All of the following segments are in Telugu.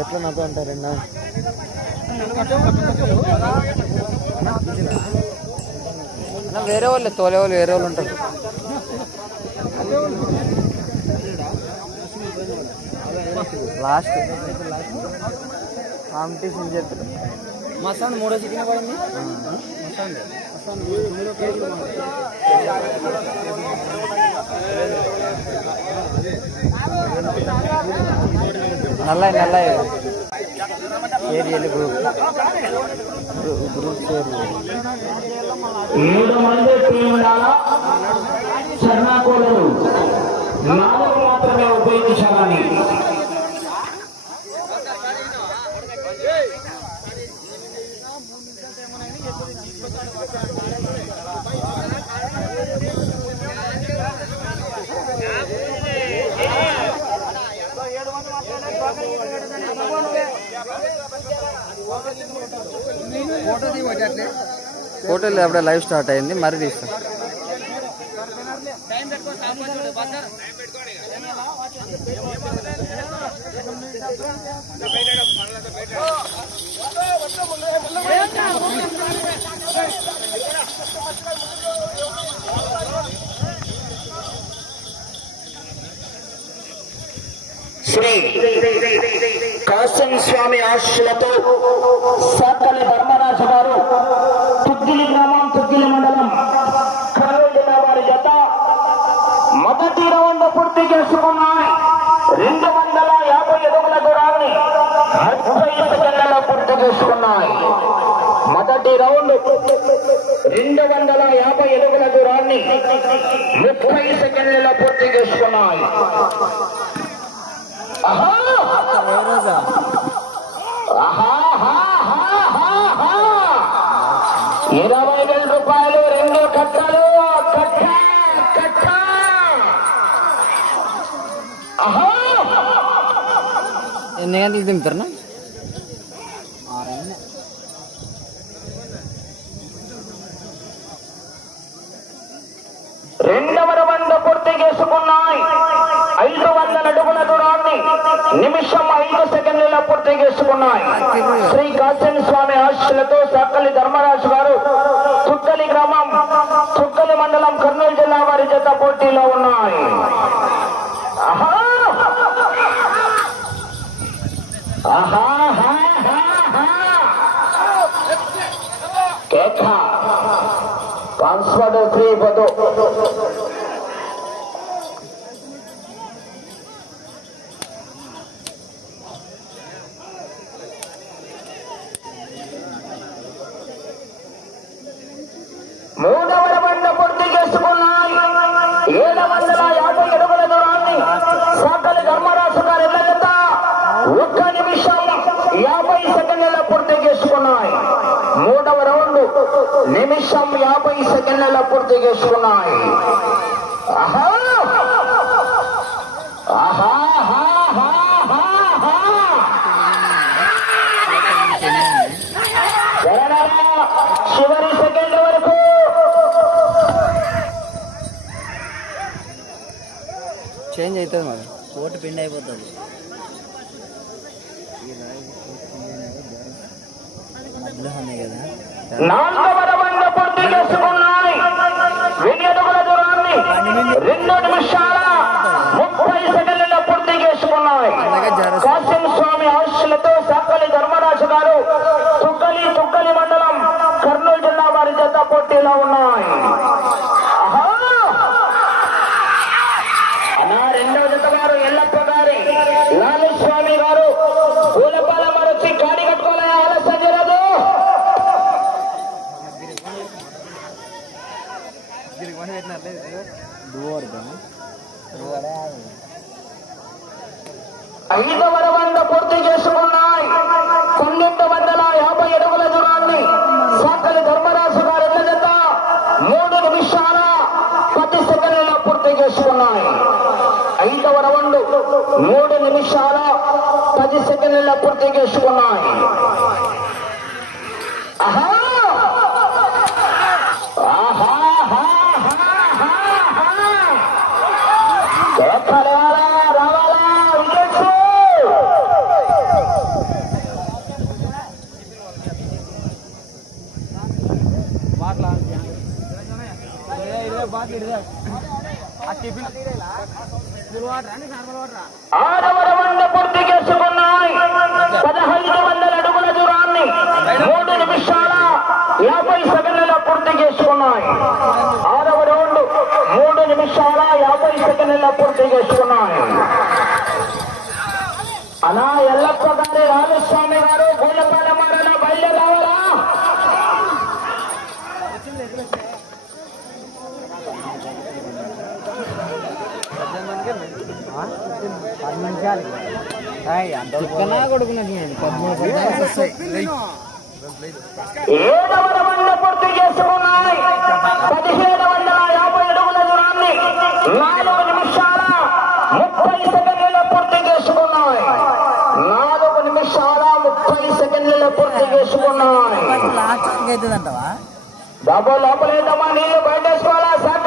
ఎట్లా నాతో అంటారు? అన్న అన్న వేరే వాళ్ళు తోలే వాళ్ళు వేరే వాళ్ళు ఉంటారు లాస్ట్. కాంపిటీషన్ చెప్పారు మసాన్ మూడో చికెన్ పడింది. నల్ల నల్ల ఏరియల్ గ్రూప్. గ్రూప్ ఏడు మంది టీముల నాలుగు మాత్రమే ఉపయోగించాలని. ఫోటోలు అప్పుడే లైవ్ స్టార్ట్ అయింది మరి తీస్తాం. శ్రీ కాసం స్వామి ఆశలతో సకల ధర్మ ముప్పై సెకండ్లలో పూర్తి చేసుకున్నాయి ఆహా రోజా ఆహాహాహాహాహా. ఇరవై వేల రూపాయలు రెండు కట్టలు కట్ట కట్ట ఆహా. ఎన్ని గంటలకు దింపుతారనా రెండవ రవంద చేసుకున్నాయి ఐదు వందల అడుగుల దూరాన్ని నిమిషం ఐదు సెకండ్ల పూర్తి చేసుకున్నాయి. శ్రీ కాశన్ స్వామి ఆశలతో సక్కలి ధర్మరాజు గారు చుక్కలి గ్రామం చుక్కలి మండలం కర్నూలు జిల్లా వారి చేత పోటీలో ఉన్నాయి. ఆహా! ఆహాహాహాహా శ్రీ బదు మూడవ రవండ పూర్తి చేసుకున్నాయి ఏడు వందల యాభై అడుగుల దూరాన్ని సాకలి ధర్మరాజు గారి ఎల్లగత ఒక్క నిమిషం యాభై సెకండ్ల పూర్తి చేసుకున్నాయి మూడవ రౌండ్ యాభై సెకండ్ల పూర్తి చేసుకున్నాయి. ఆహా! ఆహాహాహాహాహా. శరణరా, చివరి సెకండ్ వరకు. చేంజ్ అవుతుంది మరి. కోటి పిండి అయిపోతుంది. నాలుగవ చేసుకున్నాయి వెయ్యి అడుగుల దూరాన్ని రెండు నిమిషాల ముప్పై సెకండ్ల పూర్తి చేసుకున్నాయి కాసిం స్వామి ఆశలతో సక్కలి ధర్మరాజు గారు తుక్కలి తుక్కలి మండలం కర్నూలు జిల్లా వారి జత పోటీలో ఉన్నాయి ఆహా! అన్నా రెండవ జత వారు ఎల్లప్ప గారి లాలు స్వామి గారు పూలపాల మరొచ్చి కాడి కట్టుకోలే ఆలస్యం జరగదు ఐద వర వంద పూర్తి చేసుకున్నాయి. పన్నెండు వందల యాభై అడుగుల దూరాన్ని సాకలి ధర్మరాజు గారి ఎదుట మూడు నిమిషాల పది సెకండ్ల పూర్తి చేసుకున్నాయి. ఐదవ రౌండ్ మూడు నిమిషాల పది సెకండ్ల పూర్తి చేసుకున్నాయి. ఆహా. ఆరవ రౌండ్ పూర్తి చేసుకున్నాయి. పదహైదు వందల అడుగుల దూరాన్ని మూడు నిమిషాల యాభై సెకండ్ల పూర్తి చేసుకున్నాయి. ఆరవ రౌండ్ మూడు నిమిషాల యాభై సెకండ్ల పూర్తి చేసుకున్నాయి. అలా ఎల్లప్ప గారి రామస్వామి చిక్కనా నేను వస్తాయి ఏడవ రౌండ్ పూర్తి చేసుకున్నాయి పదిహేడు వందల యాభై అడుగుల దూరాన్ని నాలుగు నిమిషాల ముప్పై సెకండ్ల పూర్తి చేసుకున్నాయి నాలుగు నిమిషాల ముప్పై సెకండ్ల పూర్తి చేసుకున్నాయి బాబు లోపలేదమ్మా నీళ్ళు బయటేసుకోవాలా సహకరించాలా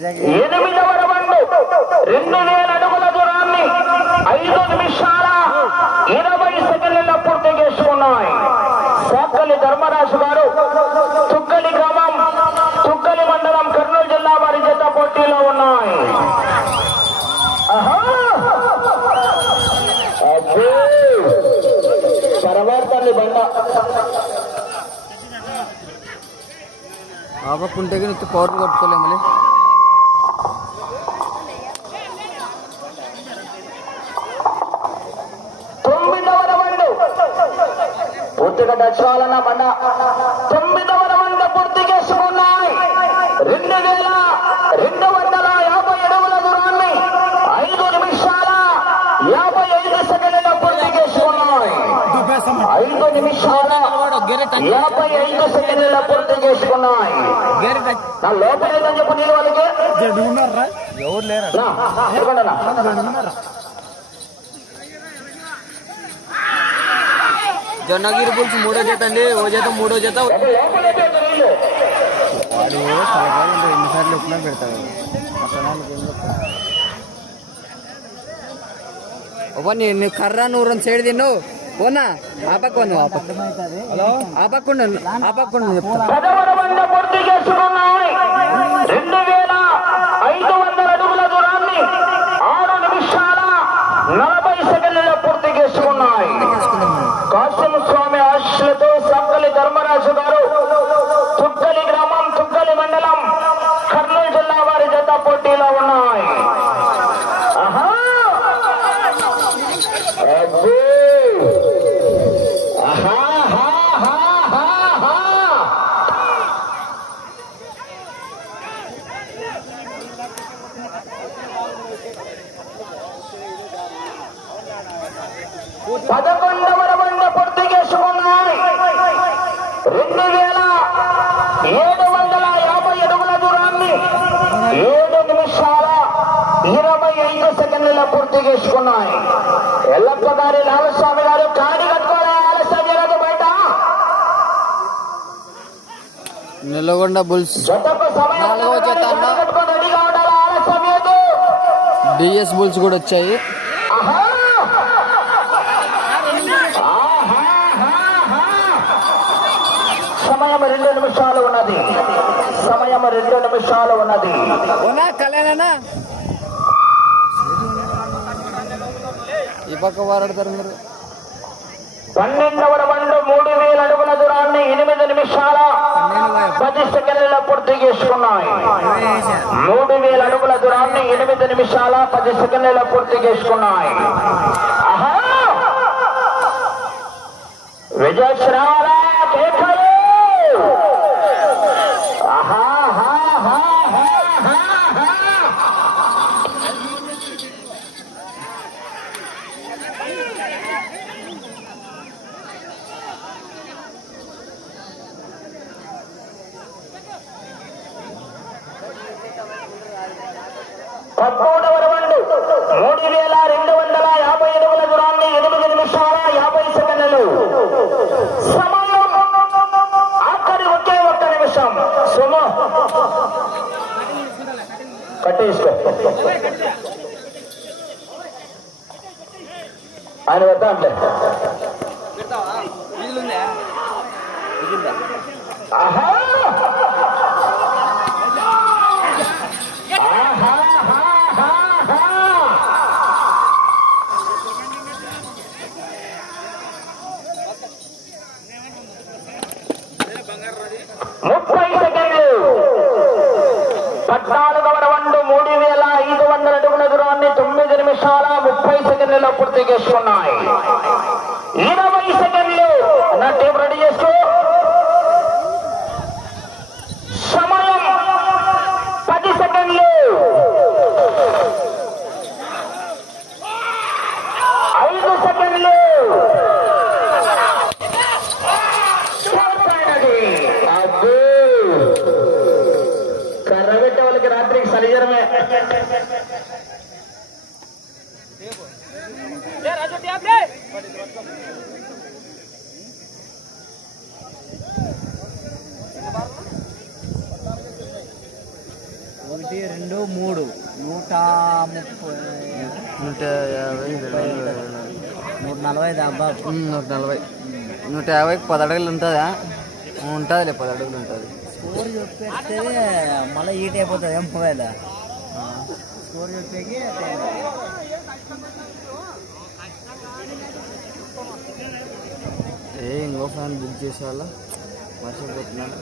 ఎనిమిదవ రౌండ్. రెండు వేల అడుగుల దూరాన్ని ఐదు నిమిషాల ఇరవై సెకండ్ల పూర్తి చేసుకున్నాయి. సోక్కలి ధర్మరాజు గారు చుక్కలి గ్రామం చుక్కలి మండలం కర్నూలు జిల్లా వారి జత పోటీలో ఉన్నాయి! పరమార్థాన్ని బండ. ఆపక్కుంటే కానీ కొట్టుకోలేము మళ్ళీ తొమ్మిదవ రౌండ్ పూర్తిగా దర్శనాలన్న బండ తొమ్మిదవ రౌండ్ పూర్తి చేసుకున్నాయి. రెండు వేల రెండు వందల యాభై అడుగుల దూరాన్ని ఐదు నిమిషాల యాభై ఐదు సెకండ్ల పూర్తి చేసుకున్నాయి. ఐదు నిమిషాల యాభై ఐదు సెకండ్ల పూర్తి చేసుకున్నాయి. నా లోపలేదని చెప్పు నీ వాళ్ళకి. ఎవరు లేరా జొన్నగిరి పులుసు మూడో జత అండి. ఓ జత మూడో జత? వాడు తలకాయలు ఎన్నిసార్లు ఎప్పుడైనా పెడతాడు. ఓ నీ నువ్వు కర్ర నువ్వు రెండు సైడ్ తిన్నావు. పోనా? ఆ పక్క ఆ పక్క ఆ పక్క ఉండు, ఆ పక్క ఉండు చెప్తా పదవర వంద పూర్తి చేసుకున్నాయి రెండు వేల ఐదు వందల అడుగుల దూరాన్ని ఆరు నిమిషాల నలభై సెకండ్ల పూర్తి చేసుకున్నాయి కాశ్యం స్వామి ఆశలతో సక్కలి ధర్మరాజు గారు చుక్కలి గ్రామం చుక్కలి మండలం కర్నూలు జిల్లా వారి జత పోటీలో ఉన్నాయి ఆహా! అబ్బో! ఆహా! హా! హా! హా! హా! పదకొండవ రౌండ్ పూర్తి చేసుకున్నాయి రెండు వేల ఏడు వందల యాభై అడుగుల దూరాన్ని ఏడు నిమిషాల ఇరవై ఐదు సెకండ్ల పూర్తి చేసుకున్నాయి. ఎల్లప్ప గారి లాలస్వామి గారు కాడి గారు బయట. నిలగొండ బుల్స్ నాలుగవ జత. డిఎస్ బుల్స్ కూడా వచ్చాయి! సమయం రెండు నిమిషాలు ఉన్నది. సమయం రెండు నిమిషాలు ఉన్నది. ఓనా ఈ పక్క వారాడతారు మీరు? పన్నెండవ రౌండ్ మూడు వేల అడుగుల దూరాన్ని ఎనిమిది నిమిషాల పది సెకండ్ల పూర్తి చేసుకున్నాయి. మూడు వేల అడుగుల దూరాన్ని ఎనిమిది నిమిషాల పది సెకండ్ల పూర్తి చేసుకున్నాయి. విజయశ్రామ్ పదమూడవ మూడు వేల రెండు వందల యాభై ఐదు వందల దూరాన్ని ఎనిమిది నిమిషాల యాభై సెకండ్లు. సమయం ఆఖరి ఒకే ఒక్క నిమిషం. సుమో. కట్టేసుకో. ఆయన వద్ద అంటే? ఆహా! సెకండ్లలో ఇరవై సెకండ్లు. నా టీం రెడీ చేసుకో సమయం పది సెకండ్లు. ఐదు సెకండ్లు. పూర్తయినది. కర్ర పెట్టే వాళ్ళకి రాత్రికి సరిజరమే ఒకటి రెండు మూడు. నూట ముప్పై నూట యాభై నూట నలభై దాబా నూట నలభై. నూట యాభైకి పది అడుగులు ఉంటుందా? ఉంటుందిలే పది అడుగులు ఉంటుంది. స్కోర్ చెప్పేస్తే మళ్ళీ ఈట్ అయిపోతుంది ఏం మొబైల్ స్కోర్ చెప్పేకి ఏ ఇంకో ఫ్యాన్ బుక్ చేసే వాళ్ళ మర్చిపోతున్నాను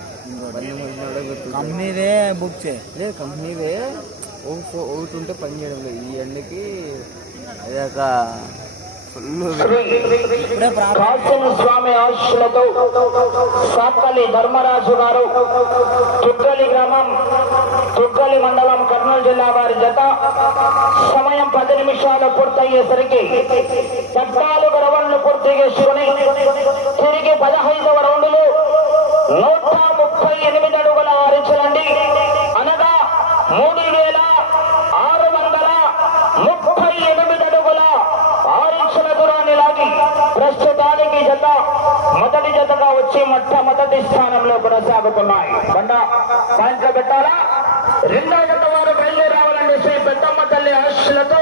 కంపెనీదే బుక్ చేయి లేదు కంపెనీదే? ఒకటి ఉంటే పని చేయడం లేదు. ఈ ఎండకి అదే ఒక ఫుల్ ఇప్పుడే ప్రారంభం కాల్సిన స్వామి ఆశీస్సులతో సాత్పల్లి ధర్మరాజు గారు తుగ్గలి గ్రామం తుగ్గలి మండలం కర్నూలు జిల్లా వారి జత సమయం పది నిమిషాలు పూర్తయ్యేసరికి పద్నాలుగు రౌండ్లు పూర్తి చేసుకుని తిరిగి పదహైదవ రౌండ్లు నూట ముప్పై ఎనిమిది అడుగుల ఆరించండి అనగా మూడు వేల ఆరు వందల ముప్పై ఎనిమిది అడుగుల ఆరించుల దూరాన్ని లాగి ప్రస్తుతానికి జత మొదటి జతగా వచ్చి మొట్టమొదటి స్థానంలో కొనసాగుతున్నాయి. బండ సాయంత్రం పెట్టాలా? రెండో జత వారు బయలుదేరి రావాలండి. శ్రీ పెద్దమ్మ తల్లి ఆశలతో